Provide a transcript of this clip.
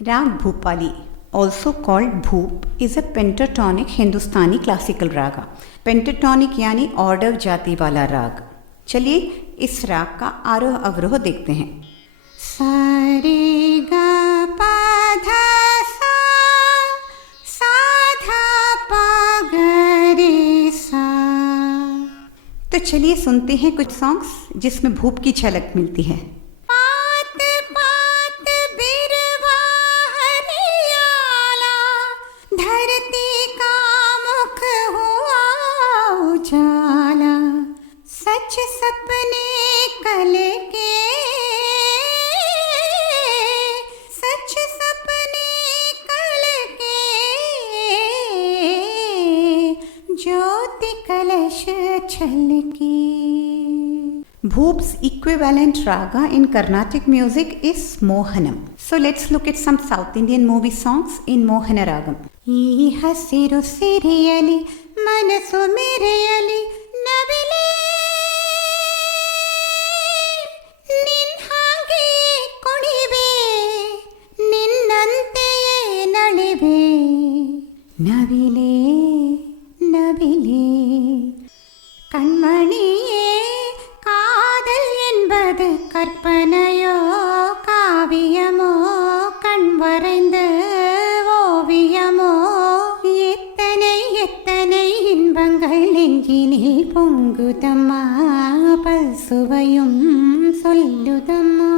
Rag Bhupali, also called Bhoop, is a pentatonic Hindustani classical raga. Pentatonic यानी order जाति वाला राग। चलिए इस राग का आरोह अवरोह देखते हैं। सा रे गा पा धा सा, सा धा पा ग रे सा। तो चलिए सुनते हैं कुछ सॉन्ग्स जिसमें भूप की झलक मिलती है। जाला सच सपने कल के, सच सपने कल के, ज्योति कलश छलकी। Bhoop's equivalent raga in Carnatic music is Mohanam. So let's look at some South Indian movie songs in Mohana Ragam. ಈ ಹಸಿರು ಸಿರಿಯಲಿ ಮನಸ್ಸು ಮೆರೆಯಲಿ ನವಿಲೆ, ನಿನ್ ಹಾಗೆ ಕುಣಿವೆ ನಿನ್ನಂತೆಯೇ ನಳಿವೆ, ನವಿಲೆ ನವಿಲೆ கண்மணியே காதல் என்பது கற்பனையோ காவியமோ கண் வரைந்த ஓவியமோ, எத்தனை எத்தனை இன்பங்கள் நெஞ்சினில் பொங்குதம்மா, பல்சுவையும் சொல்லுதம்மா.